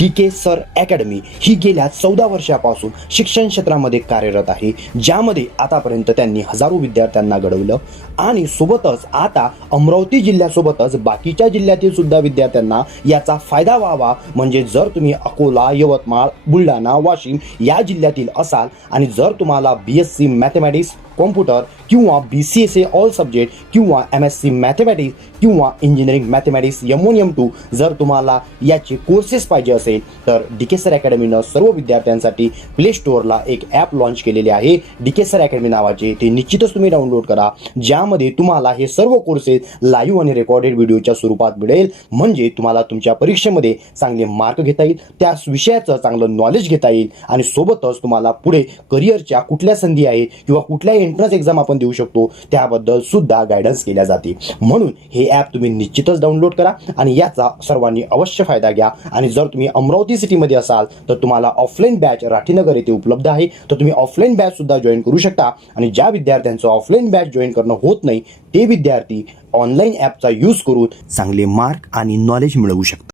DK sir academy ही गेल्या 14 वर्षापासून शिक्षण क्षेत्रामध्ये कार्यरत आहे, ज्यामध्ये आतापर्यंत त्यांनी हजारो विद्यार्थ्यांना घडवलं आणि सोबतच आता अमरावती जिल्ह्यासोबतच बाकीच्या जिल्ह्यातील सुद्धा विद्यार्थ्यांना याचा फायदा व्हावा. म्हणजे जर तुम्ही अकोला, यवतमाळ, बुलढाणा, वाशिम या जिल्ह्यातील असाल आणि जर तुम्हाला BSc मॅथमॅटिक्स, कॉम्प्युटर किंवा BCSA ऑल सब्जेक्ट किंवा MSc मॅथमॅटिक्स किंवा इंजिनिअरिंग मॅथमॅटिक्स M1 M2 जर तुम्हाला याचे कोर्सेस पाहिजे असेल तर DK सर अकॅडमीनं सर्व विद्यार्थ्यांसाठी प्ले स्टोअरला एक ॲप लॉन्च केलेले आहे, DK सर अकॅडमी नावाचे. ते निश्चितच तुम्ही डाउनलोड करा, ज्यामध्ये तुम्हाला हे सर्व कोर्सेस लाईव्ह आणि रेकॉर्डेड व्हिडिओच्या स्वरूपात मिळेल. म्हणजे तुम्हाला तुमच्या परीक्षेमध्ये चांगले मार्क घेता येईल, त्या विषयाचं चांगलं नॉलेज घेता येईल आणि सोबतच तुम्हाला पुढे करिअरच्या कुठल्या संधी आहेत किंवा कुठल्या एंट्रन्स एक्झाम आपण देऊ शकतो त्याबद्दल सुद्धा गायडन्स केल्या जाते. म्हणून हे ॲप तुम्ही निश्चितच डाउनलोड करा आणि याचा सर्वांनी अवश्य फायदा घ्या. आणि जर तुम्ही अमरावती सिटीमध्ये असाल तर तुम्हाला ऑफलाईन बॅच राठीनगर येथे उपलब्ध आहे, तर तुम्ही ऑफलाईन बॅच सुद्धा जॉईन करू शकता. आणि ज्या विद्यार्थ्यांचं ऑफलाईन बॅच जॉईन करणं होत नाही ते विद्यार्थी ऑनलाईन ॲपचा यूज करून चांगले मार्क आणि नॉलेज मिळवू शकतात.